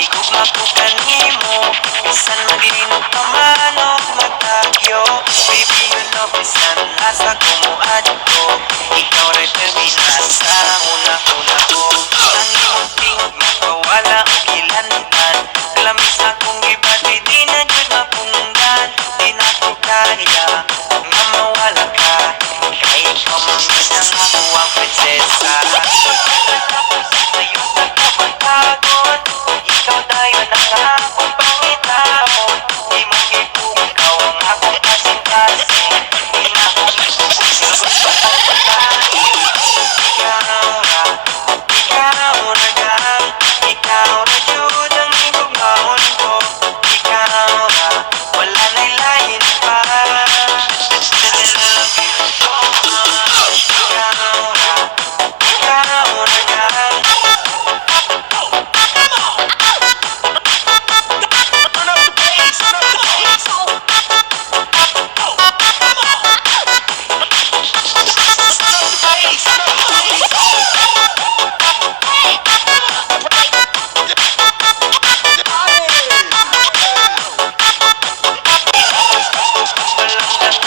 Igugma ko kanimo, bisan maglinog pa man o magtagyo. Baby, you know, bisan asa ko mo adto, ikaw determina sa una-una ko. Ang iyong tingog makawala o kilantan, kalamis akong ibati, di na dyan mapunggan. Di na ko kaya nga mawala ka, kaya ikaw mamit ang ako ang prinsesa. Sa'yo sa kapagpagod, ikaw tayo ng akong pangitaon. Di mo ipukaw ang akong kasing-kasing, di na ko ipupusin sa pagkain. Ikaw na gang, ikaw na jud ang igugmaon ko. Ikaw na, wala na'y lain pa.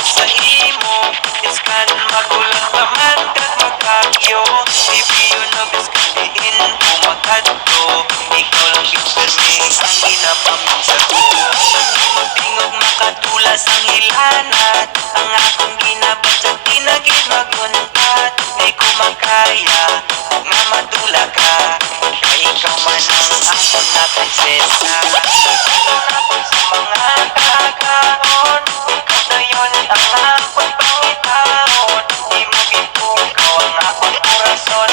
Sa imo, iskan magulang pa man kag magkakyo. Baby, you know, biskan diin ko magkadto, ikaw lang bitpermi ang ginapaminsa ko. Ang imong tingog makatulas ang hilanat, ang akong ginabatyag ginagid maguntat. Di ko makaya nga madula ka, kaya ikaw man ang akong na prinsesa. Ikaw na po sa mga kakaon, ikaw na yun ang akong pangitaon. Di mo gipukaw ang akong orason,